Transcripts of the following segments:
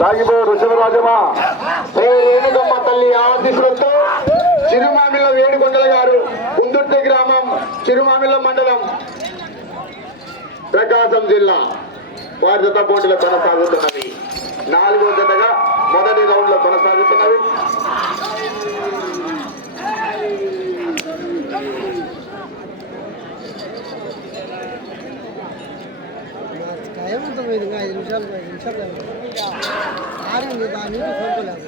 సాగిపో ఋషభరాజమా రేణుగమ్మ తల్లి ఆశీస్సులతో చిరుమామిళ్ళ వేడుకొండల గారు కుందుర్తి గ్రామం చిరుమామిళ్ళ మండలం ప్రకాశం జిల్లా వారి జత పోటీలో కొనసాగుతున్నవి. 4వ జతగా మొదటి రౌండ్ లో కొనసాగుతున్నవి. ఏమంటుంది 5 నిమిషాలు ఆరండి దాని పంపలేదు.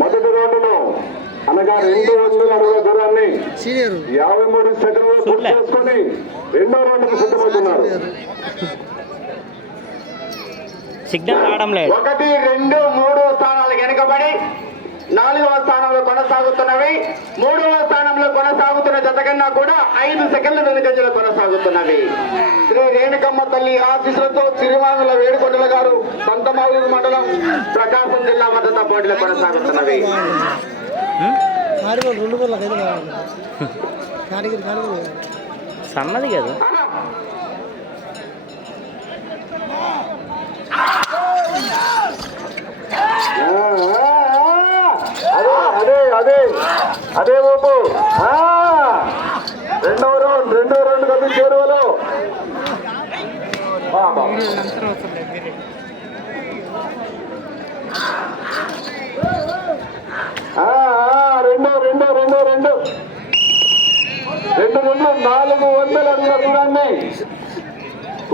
మొదటి రౌండ్లో అనగా 200 అడుగుల దూరాన్ని 53 సెకండ్లు పూర్తి చేసుకొని రెండో రౌండ్కు సిద్ధమవుతున్నారు. సిగ్నల్ రావడం లేదు. 1, 2, 3 స్థానాలు వెనుకబడి 4వ స్థానంలో కొనసాగుతున్నవి. 3వ స్థానంలో కొనసాగుతున్న జత కన్నా కూడా 5 సెకండ్ల వెనుకంజలో కొనసాగుతున్నవి. శ్రీ రేణుకమ్మ తల్లి ఆశీస్సులతో చిరుమామిళ్ళ వేడుకొండల గారు సంతమాలూరు మండలం ప్రకాశం జిల్లా మద్దతు పోటీలో కొనసాగుతున్నవి. సన్నది కదా అదే ఊపు. రెండో రౌండ్ కది చేరువలో రెండు 400 అడుగుల దూరాన్ని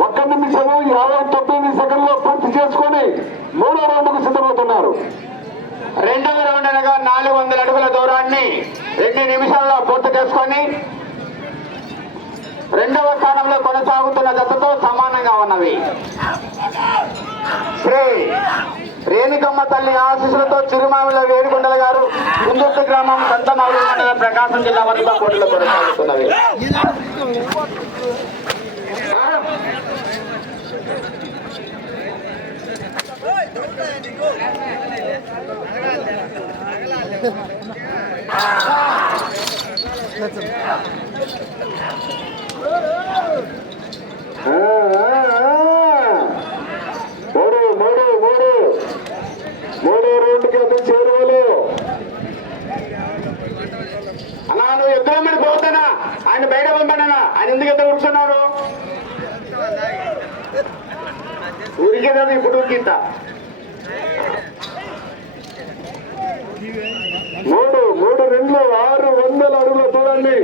1 నిమిషము 59 సెకండ్లో పూర్తి చేసుకొని 3వ రౌండ్కు సిద్ధమవుతున్నారు. 2వ రౌండ్ అనగా 400 అడుగుల దూరాన్ని 2 నిమిషాల్లో పూర్తి చేసుకొని 2వ స్థానంలో కొనసాగుతున్న జతతో సమానంగా ఉన్నవి. శ్రీ రేణుకమ్మ తల్లి ఆశీస్సులతో చిరుమామిళ్ళ వేడుకొండల గారు కుందుర్తి గ్రామం సంతమాలూరు మండలం ప్రకాశం జిల్లా వద్ద పోటీలో కొనసాగుతున్నవి. మూడో రౌండ్కి అది చేరువలు. అన్నా నువ్వు ఎద్దులమ్మడి పోతానా? ఆయన బయట పంపానా? ఆయన ఎందుకు ఎద్దు కూర్చున్నాడు? ఉరికేదా ఇప్పుడు ఉరికింత 3 2 600 అడుగుల దూరాన్ని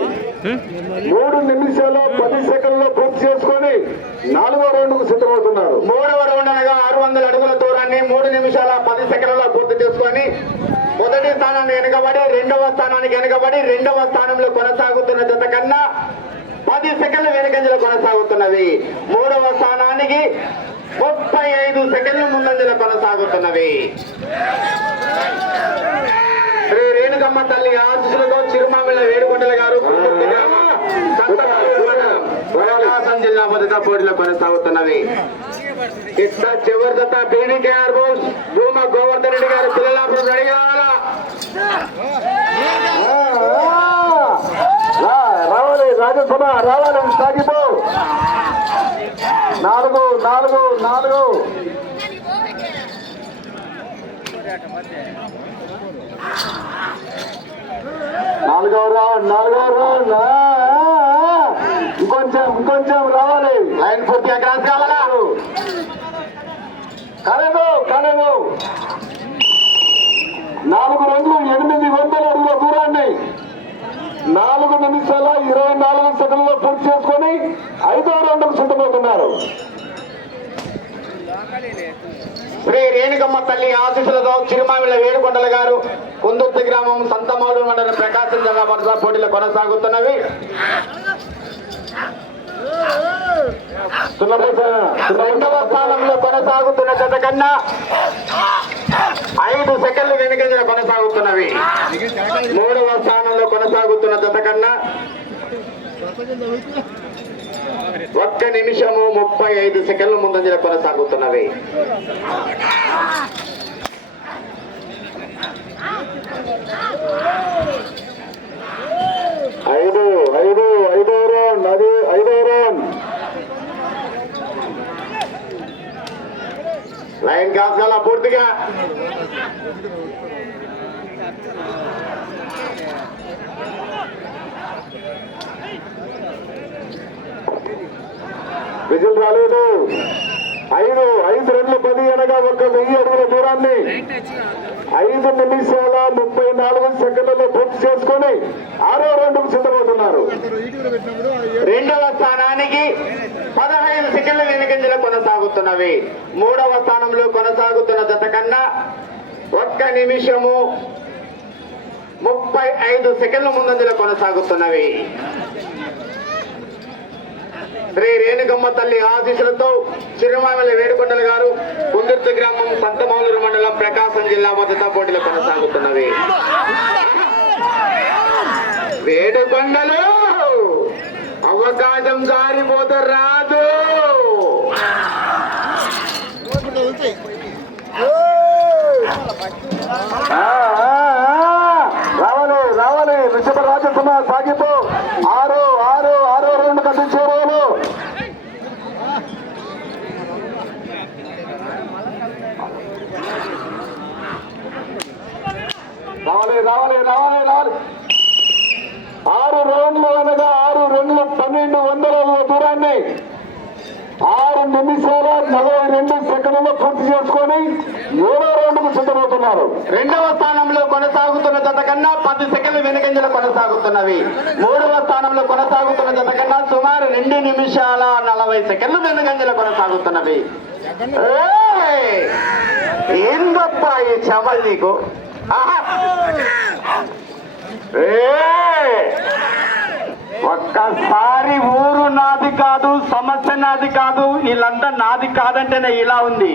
3 నిమిషాల 10 సెకండ్లో పూర్తి చేసుకొని 4వ రౌండ్కు సిద్ధమవుతున్నారు. 3వ రౌండ్ అనగా 600 అడుగుల దూరాన్ని 3 నిమిషాల 10 సెకండ్లలో పూర్తి చేసుకొని మొదటి స్థానాన్ని వెనుకబడి 2వ స్థానానికి వెనుకబడి 2వ స్థానంలో కొనసాగుతున్న జత కన్నా 10 సెకండ్ల వెనుకంజలో కొనసాగుతున్నవి. 3వ స్థానానికి 35 సెకండ్ల ముందంజలో కొనసాగుతున్నవి. శ్రీ రేణుకమ్మ తల్లి ఆశీస్సులతో చిరుమామిళ్ళ వేడుకొండల గారు ప్రకాశం జిల్లా మొదట పోటీలో కొనసాగుతున్నవి. ఇట్లా చివరి జత బీడీకేఆర్ బోస్ భూమా గోవర్ధన్ రెడ్డి గారు పిల్లలాపురం రెడీ కావాలా? రావాలి రాజ్యసభ రావాలి. సాగిపో 4 4వ రౌండ్ ఇంకొంచెం రావాలి. లైన్ పూర్తిగా క్రాస్ కావాలా? కాలేదు 4 రౌండ్లు 800 అడుగుల దూరాన్ని 4 నిమిషాల 24 సెకండ్లో పూర్తి చేసుకొని 5వ రౌండ్కు సిద్ధమవుతున్నారు. శ్రీ రేణుకమ్మ తల్లి ఆశీస్సులతో చిరుమామిళ్ళ వేడుకొండల గారు కుందుర్తి గ్రామం సంతమాలూరు మండలం ప్రకాశం జిల్లా వద్ద పోటీలో కొనసాగుతున్నవి. 2వ స్థానంలో కొనసాగుతున్న జత కన్నా 5 సెకండ్లు వెనుకంజలో కొనసాగుతున్నవి. 3వ స్థానంలో కొనసాగుతున్న జత కన్నా 1 నిమిషము 35 సెకండ్ల ముందంజల కొనసాగుతున్నవి. ఐదో రౌండ్, అది 5వ రౌండ్. లైన్ కాసాల పూర్తిగా. విజిల్ రాలేదు. 5 రన్లు 10 అనగా 1000 అడుగుల దూరాన్ని 5 నిమిషాల 34 సెకండ్లలో పూర్తి చేసుకొని 6వ రౌండ్కు సిద్ధమవుతున్నారు. రెండవ స్థానానికి 15 సెకండ్ల వెనుకంజలో కొనసాగుతున్నవి. 3వ స్థానంలో కొనసాగుతున్న జత కన్నా 1 నిమిషము 35 సెకండ్ల ముందంజలో కొనసాగుతున్నవి. శ్రీ రేణుకమ్మ తల్లి ఆశీస్సులతో చిరుమామిల వేడుకొండల గారు కుందుర్తి గ్రామం సంతమాలూరు మండలం ప్రకాశం జిల్లా మద్దతు పోటీలు కొనసాగుతున్నవి. వేడుకొండలు అవకాశం జారిపోతే రాదు. రావాలి వృషభ రాజసమ సాగిపో. 6వ రౌండ్ కట్టించే రోజు రావాలి. 6 రౌండ్లు అనగా 6 రన్లు 1200 అడుగుల దూరాన్ని 6 నిమిషాల 42 సెకండ్లలో పూర్తి చేసుకొని 7వ రౌండ్కు సిద్ధమవుతున్నారు. రెండవ స్థానంలో కొనసాగుతున్న జత కన్నా 10 సెకండ్ల వెనుకంజలు కొనసాగుతున్నవి. 3వ స్థానంలో కొనసాగుతున్న జత కన్నా సుమారు 2 నిమిషాల 40 సెకండ్లు వెనుకంజలు కొనసాగుతున్నవి. ఏందప్ప ఈ చవల్ నీకు? ఒక్కసారి ఊరు నాది కాదు, సమస్య నాది కాదు, వీళ్ళంతా నాది కాదంటేనే ఇలా ఉంది.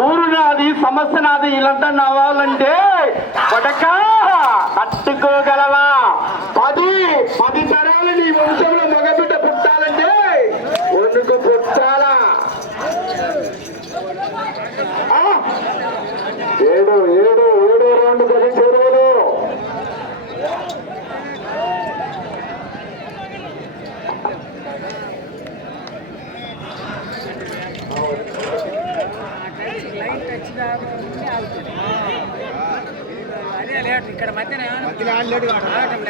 ఊరు నాది, సమస్య నాది, వీళ్ళంతా నవ్వాలంటే పడక తట్టుకోగలవా? 10 తరాలు నీ వంశంలో మగబిడ్డ పుట్టాలంటే ఒనుకు పుట్టాలా? 7 రౌండ్ గెలిచారు. ఇక్కడ మధ్యన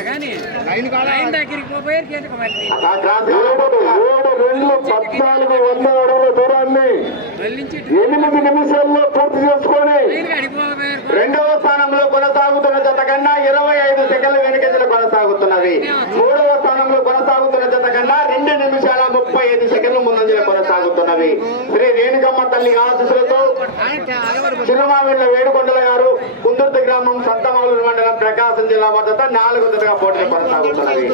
కానీ లైన్ దగ్గరికి పోయి 7 రన్లు 1400 అడుగుల దూరాన్ని 8 నిమిషాల్లో పూర్తి చేసుకొని రెండవ స్థానంలో కొనసాగుతున్న జత కన్నా 25 సెకండ్ల వెనుకంజలు కొనసాగుతున్నవి. 3వ స్థానంలో కొనసాగుతున్న జత కన్నా 2 నిమిషాల 35 సెకండ్ల ముందంజలు కొనసాగుతున్నవి. శ్రీ రేణుకమ్మ తల్లి ఆశీస్సులతో చిరుమామిళ్ళ వేడుకొండల గారు కుందుర్తి గ్రామం సంతమాలూరు మండలం ప్రకాశం జిల్లా మద్దత 4వ జతగా పోటీలు కొనసాగుతున్నవి.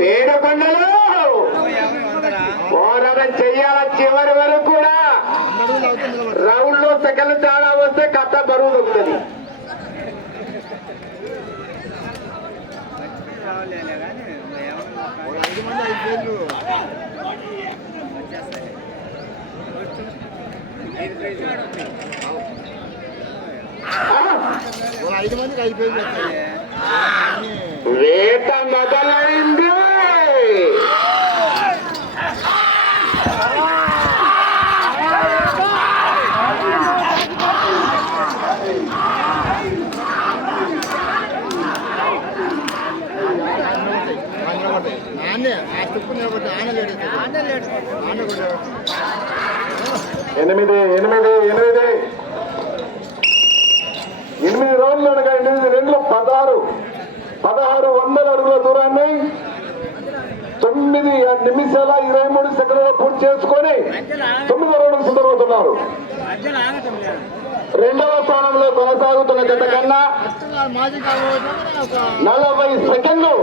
వేడుకొండలు పోరాటం చెయ్యాల చివరి వరకు కూడా. రౌండ్ లో సెకండ్ తేడా వస్తే కట్ట బరువు దొరుకుతుంది. వేట మొదలైంది. ఎనిమిది రౌండ్లు అనగా 8 రన్లు 1600 అడుగుల దూరాన్ని 9 నిమిషాల 23 సెకండ్లలో పూర్తి చేసుకొని 9వ రౌండ్కు సిద్ధమవుతున్నారు. రెండవ స్థానంలో కొనసాగుతున్న జత కన్నా 40 సెకండ్లు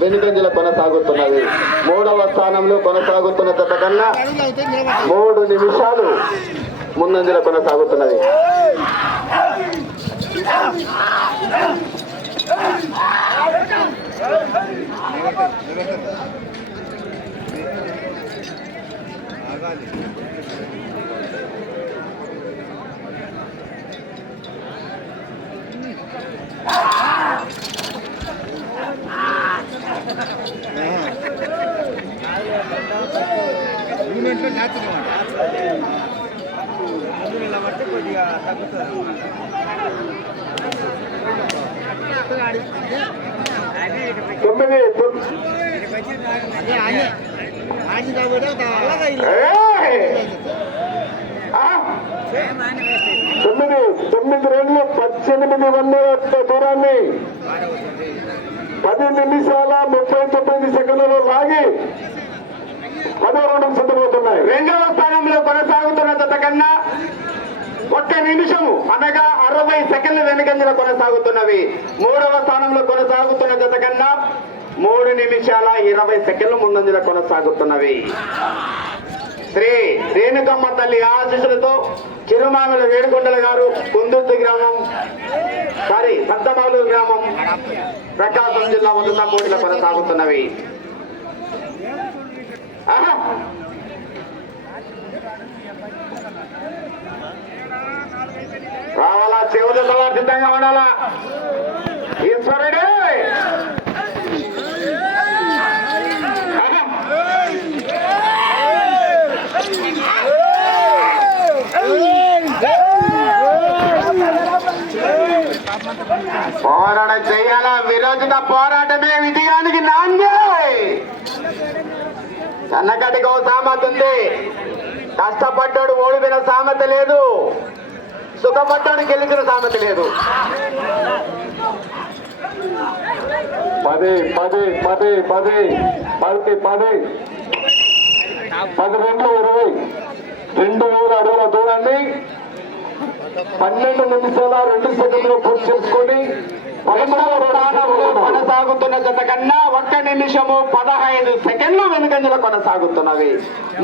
వెనుకంజల కొనసాగుతున్నది. 3వ స్థానంలో కొనసాగుతున్న జత కన్నా 3 నిమిషాలు ముందంజల కొనసాగుతున్నది. కొద్దిగా తగ్గుతుంది. తొమ్మిది తొమ్మిది రెండు 18 వందల దూరాన్ని 10 నిమిషాల 39 సెకండ్లలో లాగి 10వ రౌండ్ సిద్ధమవుతున్నాయి. రెండవ స్థానంలో కొనసాగుతున్న జత కన్నా 1 నిమిషము అనగా 60 సెకండ్లు వెనుకంజలో కొనసాగుతున్నవి. మూడవ స్థానంలో కొనసాగుతున్న జత కన్నా 3 నిమిషాల 20 సెకండ్లు ముందంజలో కొనసాగుతున్నవి. శ్రీ రేణుకమ్మ తల్లి ఆశీస్సులతో చిరుమామిల వేడుకొండల గారు కుందుర్తి గ్రామం సంతమాలూరు గ్రామం ప్రకాశం జిల్లా మొదట పోటీలో కొనసాగుతున్నవి. రావాలా చివరి సవాల్ సిద్ధంగా ఉండాలా. ఈశ్వరుడే పోరాటం చేయాలా. విరోచిత పోరాటమే విజయానికి నాంది. సన్నకటికి ఓ సామెత ఉంది. కష్టపడ్డాడు ఓడిపోయిన సామెత లేదు, సుఖపడ్డాడు గెలిచిన సామెత లేదు. 10 రెండు 20 2,000 అడుగుల దూరాన్ని 12 నిమిషాల 2 సెకండ్లు పూర్తి చేసుకొని కొనసాగుతున్న జత కన్నా 1 నిమిషము 15 సెకండ్లు వెనుకంజలో కొనసాగుతున్నవి.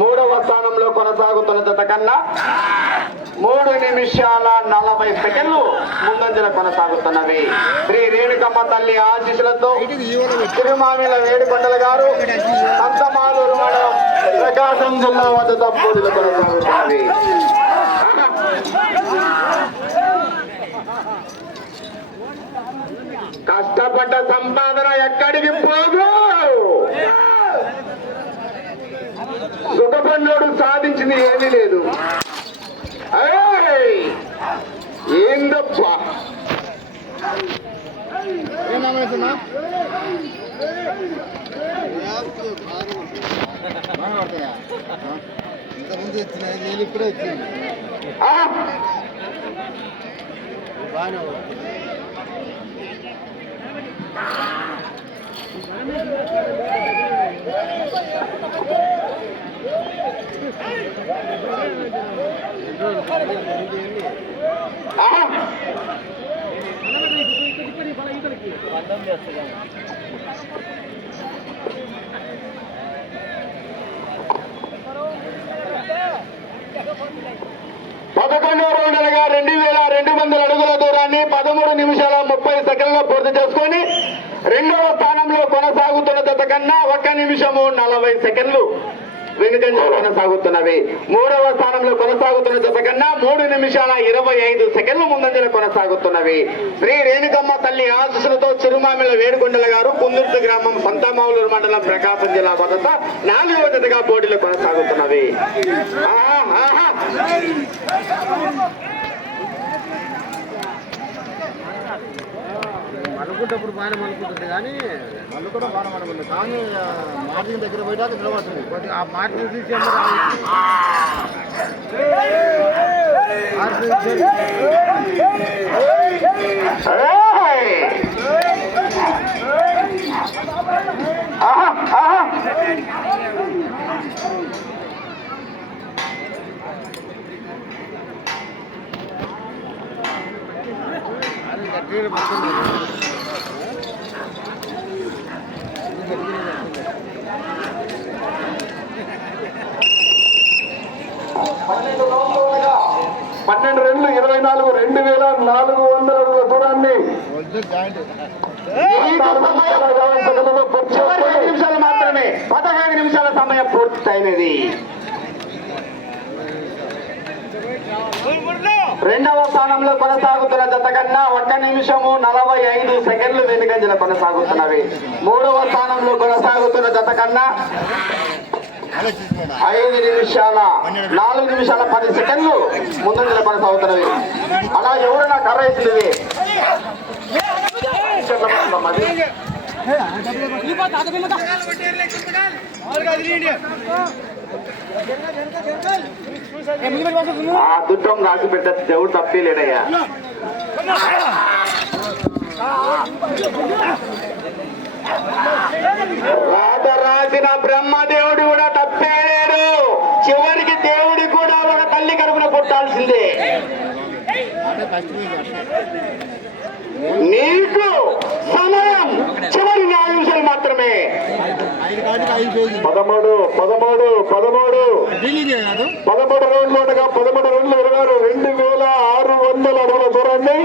మూడవ స్థానంలో కొనసాగుతున్న జత కన్నా 3 నిమిషాల 40 సెకండ్లు ముందంజలో కొనసాగుతున్నవి. శ్రీ రేణుకమ్మ తల్లి ఆశీస్సులతో తిరుమామిల వేడుకొండల గారు సంతమాలూరు మండలం ప్రకాశం జిల్లా వద్ద పోటీలు కొనసాగుతున్నవి. కష్టపడ్డ సంపాదన ఎక్కడికి పోదు. సుఖపన్నోడు సాధించింది ఏమీ లేదు. ఏందబ్బా ఇంతకుముందు వచ్చినాయి, నేను ఇప్పుడే వచ్చింది. బాగానే పదకొండవ రౌండ్లుగా 2,200 అడుగుల దూరాన్ని 13 నిమిషాల 30 సెకండ్లో పూర్తి చేసుకొని రెండవ స్థానంలో కొనసాగుతున్న జత కన్నా 1 నిమిషము 40 సెకండ్లు వెనుకంజలో కొనసాగుతున్నవి. మూడవ స్థానంలో కొనసాగుతున్న జత కన్నా 3 నిమిషాల 25 సెకండ్లు ముందంజలో కొనసాగుతున్నవి. శ్రీ రేణుకమ్మ తల్లి ఆశీస్సులతో చిరుమామిల వేడుకొండల గారు కుందుర్తి గ్రామం సంతమాలూరు మండలం ప్రకాశం జిల్లా భద్రత 4వ జతగా పోటీలు కొనసాగుతున్నవి. మలుకుంటప్పుడు బాగానే మలుకుంటుంది, కానీ మళ్ళు కూడా బాగా మలుకుంటుంది. కానీ మార్జిన్ దగ్గర పోయినాక నిలబడుతుంది. కొద్దిగా ఆ మార్జిన్ తీసి పన్నెండు 2,24 2,400 అడుగుల దూరాన్ని 15 నిమిషాలు మాత్రమే 15 నిమిషాల సమయం పూర్తయినది. రెండవ స్థానంలో కొనసాగుతున్న జత కన్నా 1 నిమిషము 45 సెకండ్లు వెనుకంజల కొనసాగుతున్నవి. మూడవ స్థానంలో కొనసాగుతున్న జత కన్నా 5 నిమిషాల 4 నిమిషాల 10 సెకండ్లు ముందంజల కొనసాగుతున్నవి. అలా ఎవరైనా కర్ర వేసింది ఆ దుట్టం రాసి పెట్ట దేవుడు తప్పలేడయ్యా. రాసిన బ్రహ్మదేవుడు కూడా తప్పేలేడు. చివరికి దేవుడి కూడా ఒక తల్లి కడుపున పుట్టాల్సిందే. నీకు సమయం చివరి 4 నిమిషాలు మాత్రమే. 13 రౌండ్లు ఉండగా 13 రౌండ్లు 2600 అడుగుల దూరాన్ని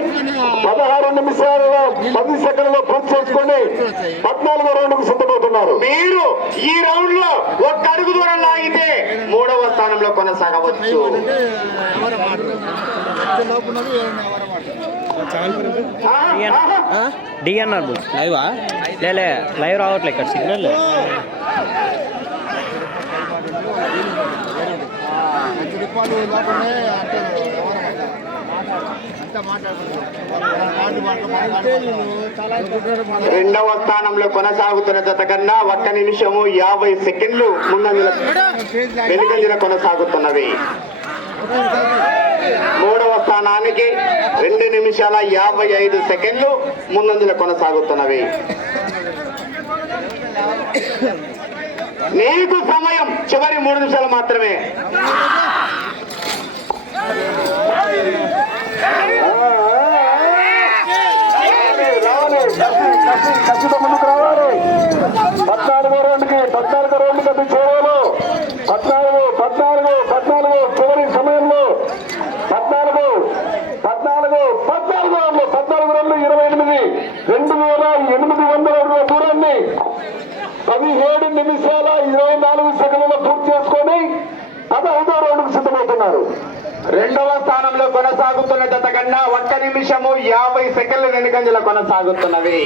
16 నిమిషాల 10 సెకండ్లో పూర్తి చేసుకొని 14వ రౌండ్కు సిద్ధమవుతున్నారు. మీరు ఈ రౌండ్ లో 1 అడుగు దూరం లాగితే 3వ స్థానంలో కొనసాగవచ్చు. డిఎన్ఆర్ బుల్స్ లైవా లే లైవ్ రావట్లే ఇక్కడ సిగ్నల్. రెండవ స్థానంలో కొనసాగుతున్న జత కన్నా 1 నిమిషము 50 సెకండ్లు వెనుకంజల కొనసాగుతున్నవి. మూడవ స్థానానికి 2 నిమిషాల 55 సెకండ్లు ముందంజల కొనసాగుతున్నవి. నీకు సమయం చివరి 3 నిమిషాలు మాత్రమే. ముందుకు రావాలి. 14వ రౌండ్కి 14 రౌండ్కి అది చేరాలి. 14 చివరి సమయంలో 14 రౌండ్లు 28 2800 అడుగుల దూరాన్ని 17 నిమిషాల 24 సెకండ్లలో పూర్తి చేసుకొని 15వ రౌండ్కు సిద్ధమవుతున్నారు. రెండవ స్థానంలో కొనసాగుతున్న జత కన్నా 1 నిమిషము 50 సెకండ్లు వెనుకంజల కొనసాగుతున్నవి.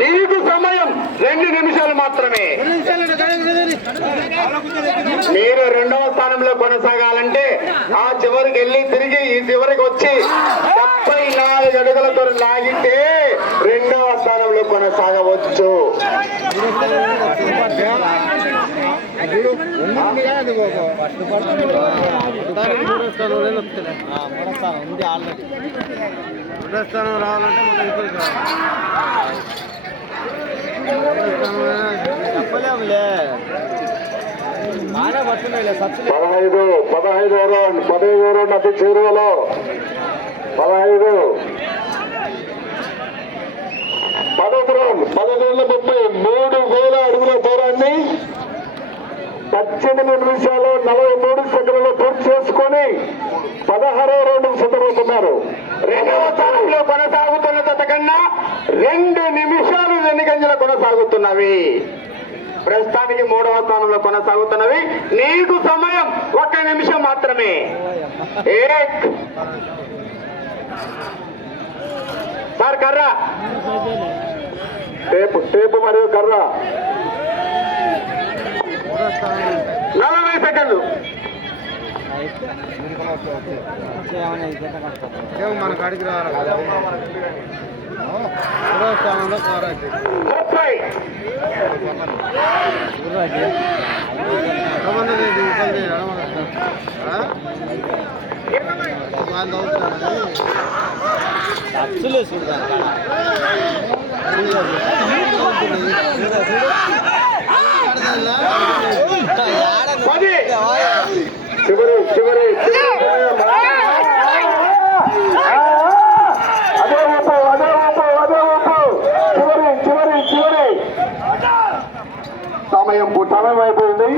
నీకు సమయం 2 నిమిషాలు మాత్రమే. మీరు రెండవ స్థానంలో కొనసాగాలంటే ఆ చివరికి వెళ్ళి తిరిగి ఈ చివరికి వచ్చి 74 అడుగులతో లాగితే రెండవ స్థానంలో కొనసాగవచ్చు. చెప్పలేములే. 15వ రౌండ్ అతి చేరువలో 15 రౌండ్ 33,000 అడుగుల దూరాన్ని 18 నిమిషాలు 43 సెకండ్లలో పూర్తి చేసుకొని 16వ రౌండ్కు సిద్ధమవుతున్నారు. రెండవ స్థానంలో కొనసాగుతున్న జత కన్నా 2 నిమిషాలు వెనుకంజల కొనసాగుతున్నవి. ప్రస్తుతానికి 3వ స్థానంలో కొనసాగుతున్నవి. నీకు సమయం 1 నిమిషం మాత్రమే. సార్ కర్ర టేపు మరియు కర్ర 40 సెకండ్లు. మన కాడికి రావాలి. 30 చివరి అదే చివరి సమయం అయిపోయింది.